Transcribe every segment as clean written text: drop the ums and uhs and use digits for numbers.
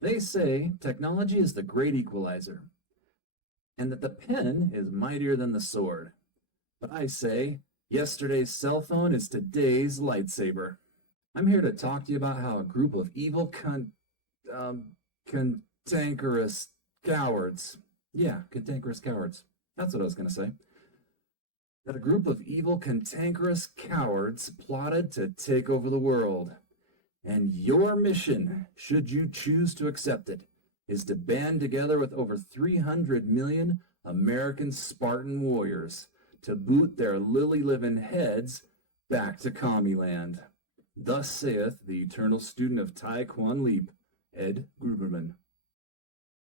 They say technology is the great equalizer, and that the pen is mightier than the sword. But I say, yesterday's cell phone is today's lightsaber. I'm here to talk to you about how a group of evil um, cantankerous cowards, yeah, cantankerous cowards, that's what I was going to say, that a group of evil cantankerous cowards plotted to take over the world. And your mission, should you choose to accept it, is to band together with over 300 million American Spartan warriors to boot their lily-living heads back to Commie-land. Thus saith the eternal student of Tai Quan Leap, Ed Gruberman.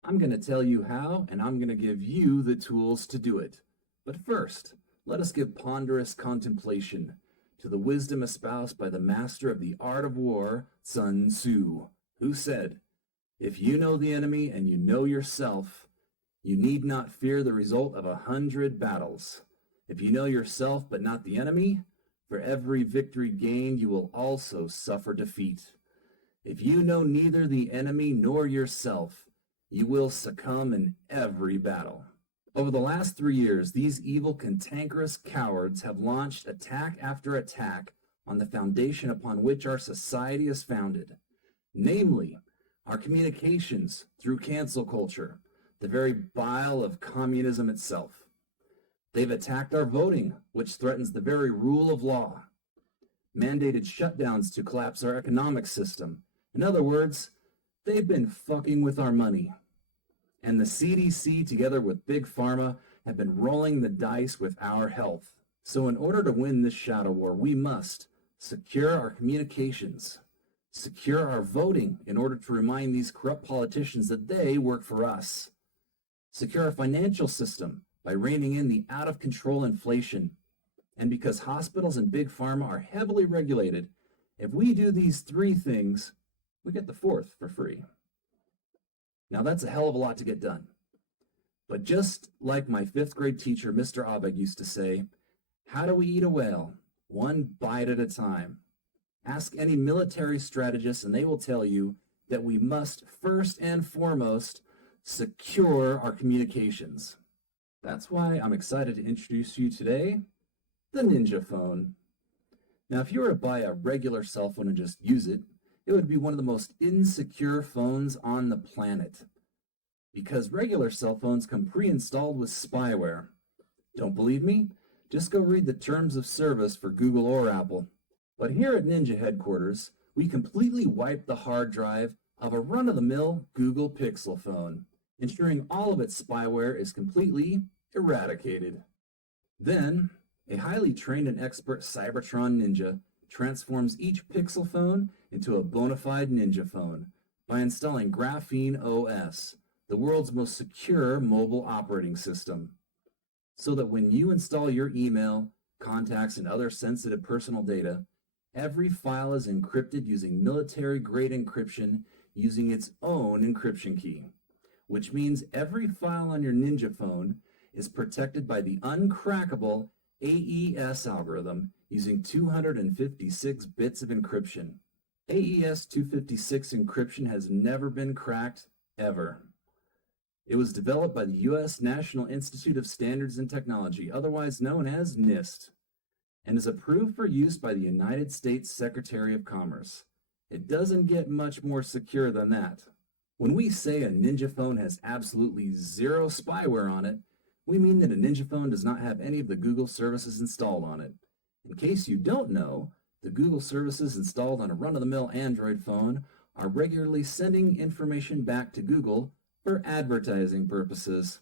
I'm going to tell you how, and I'm going to give you the tools to do it. But first, let us give ponderous contemplation to the wisdom espoused by the master of the art of war, Sun Tzu, who said, "If you know the enemy and you know yourself, you need not fear the result of 100 battles. If you know yourself but not the enemy, for every victory gained you will also suffer defeat. If you know neither the enemy nor yourself, you will succumb in every battle." Over the last 3 years, these evil, cantankerous cowards have launched attack after attack on the foundation upon which our society is founded, namely, our communications through cancel culture, the very bile of communism itself. They've attacked our voting, which threatens the very rule of law, mandated shutdowns to collapse our economic system. In other words, they've been fucking with our money. And the CDC, together with Big Pharma, have been rolling the dice with our health. So in order to win this shadow war, we must secure our communications, secure our voting in order to remind these corrupt politicians that they work for us, secure our financial system by reining in the out-of-control inflation. And because hospitals and Big Pharma are heavily regulated, if we do these 3 things, we get the 4th for free. Now that's a hell of a lot to get done. But just like my 5th grade teacher, Mr. Abeg, used to say, how do we eat a whale? One bite at a time. Ask any military strategist and they will tell you that we must first and foremost secure our communications. That's why I'm excited to introduce you today, the Ninja Phone. Now, if you were to buy a regular cell phone and just use it, it would be one of the most insecure phones on the planet, because regular cell phones come pre-installed with spyware. Don't believe me? Just go read the terms of service for Google or Apple. But here at Ninja headquarters, we completely wipe the hard drive of a run-of-the-mill Google Pixel phone, ensuring all of its spyware is completely eradicated. Then, a highly trained and expert Cybertron ninja transforms each Pixel phone into a bona fide Ninja phone by installing Graphene OS, the world's most secure mobile operating system, so that when you install your email, contacts, and other sensitive personal data, every file is encrypted using military-grade encryption using its own encryption key, which means every file on your Ninja phone is protected by the uncrackable AES algorithm using 256 bits of encryption. AES 256 encryption has never been cracked, ever. It was developed by the U.S. National Institute of Standards and Technology, otherwise known as NIST, and is approved for use by the United States Secretary of Commerce. It doesn't get much more secure than that. When we say a Ninja phone has absolutely zero spyware on it, we mean that a Ninja phone does not have any of the Google services installed on it. In case you don't know, the Google services installed on a run-of-the-mill Android phone are regularly sending information back to Google for advertising purposes.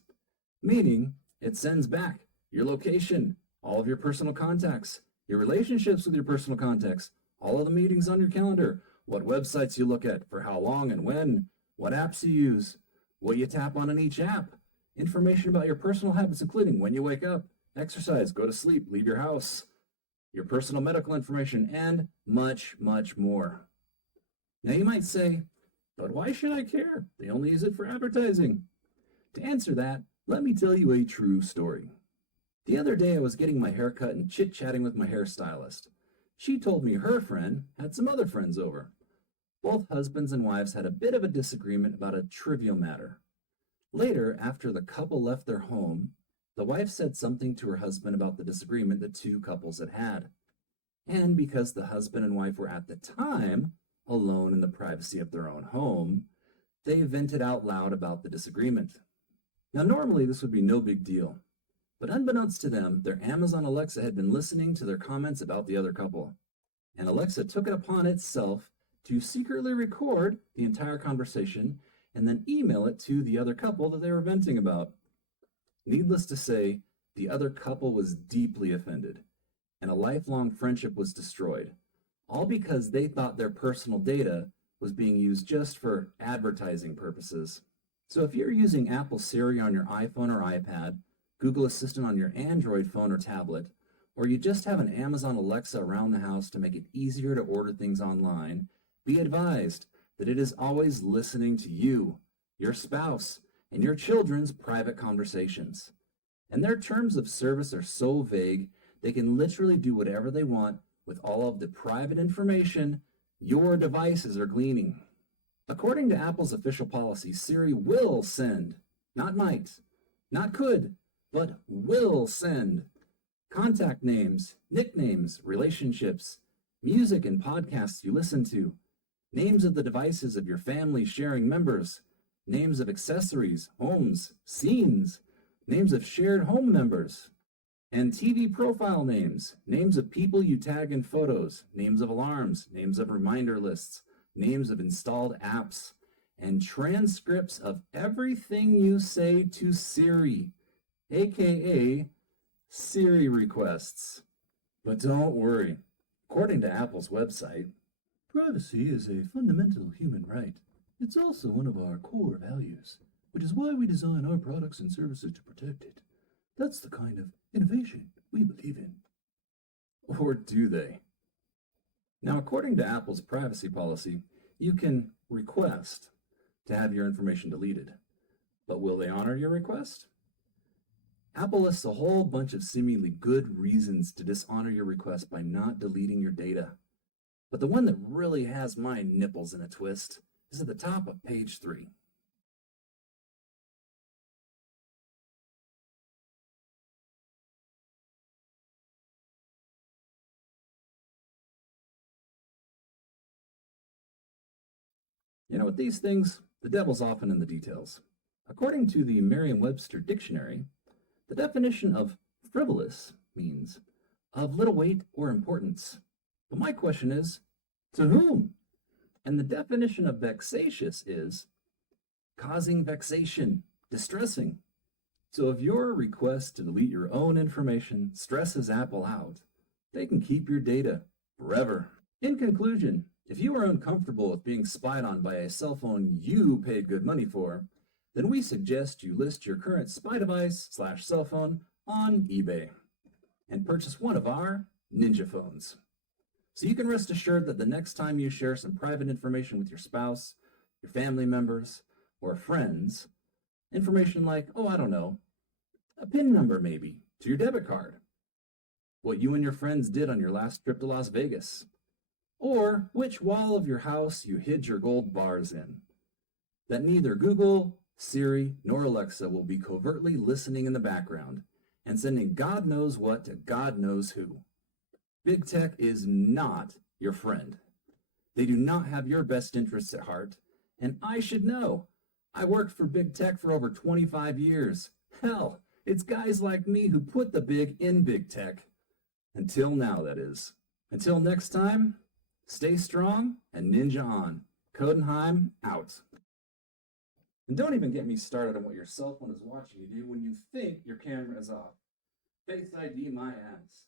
Meaning, it sends back your location, all of your personal contacts, your relationships with your personal contacts, all of the meetings on your calendar, what websites you look at, for how long and when, what apps you use, what you tap on in each app, information about your personal habits, including when you wake up, exercise, go to sleep, leave your house, your personal medical information, and much, much more. Now you might say, but why should I care? They only use it for advertising. To answer that, let me tell you a true story. The other day I was getting my hair cut and chit-chatting with my hairstylist. She told me her friend had some other friends over. Both husbands and wives had a bit of a disagreement about a trivial matter. Later, after the couple left their home, the wife said something to her husband about the disagreement the two couples had had. And because the husband and wife were at the time alone in the privacy of their own home, they vented out loud about the disagreement. Now, normally this would be no big deal, but unbeknownst to them, their Amazon Alexa had been listening to their comments about the other couple. And Alexa took it upon itself to secretly record the entire conversation and then email it to the other couple that they were venting about. Needless to say, the other couple was deeply offended, and a lifelong friendship was destroyed, all because they thought their personal data was being used just for advertising purposes. So if you're using Apple Siri on your iPhone or iPad, Google Assistant on your Android phone or tablet, or you just have an Amazon Alexa around the house to make it easier to order things online, be advised that it is always listening to you, your spouse, and your children's private conversations. And their terms of service are so vague, they can literally do whatever they want with all of the private information your devices are gleaning. According to Apple's official policy, Siri will send, not might, not could, but will send contact names, nicknames, relationships, music and podcasts you listen to, names of the devices of your family sharing members, names of accessories, homes, scenes, names of shared home members, and TV profile names, names of people you tag in photos, names of alarms, names of reminder lists, names of installed apps, and transcripts of everything you say to Siri, aka Siri requests. But don't worry, according to Apple's website, privacy is a fundamental human right. It's also one of our core values, which is why we design our products and services to protect it. That's the kind of innovation we believe in. Or do they? Now, according to Apple's privacy policy, you can request to have your information deleted. But will they honor your request? Apple lists a whole bunch of seemingly good reasons to dishonor your request by not deleting your data. But the one that really has my nipples in a twist is at the top of page 3. You know, with these things, the devil's often in the details. According to the Merriam-Webster dictionary, the definition of frivolous means of little weight or importance. But my question is, to whom? And the definition of vexatious is causing vexation, distressing. So if your request to delete your own information stresses Apple out, they can keep your data forever. In conclusion, if you are uncomfortable with being spied on by a cell phone you paid good money for, then we suggest you list your current spy device/cell phone on eBay and purchase one of our Ninja phones. So you can rest assured that the next time you share some private information with your spouse, your family members, or friends, information like, a PIN number maybe, to your debit card, what you and your friends did on your last trip to Las Vegas, or which wall of your house you hid your gold bars in, that neither Google, Siri, nor Alexa will be covertly listening in the background and sending God knows what to God knows who. Big tech is not your friend. They do not have your best interests at heart, and I should know. I worked for big tech for over 25 years. Hell, it's guys like me who put the big in big tech. Until now, that is. Until next time, stay strong and ninja on. Codenheim out. And don't even get me started on what your cell phone is watching you do when you think your camera is off. Face ID my ass.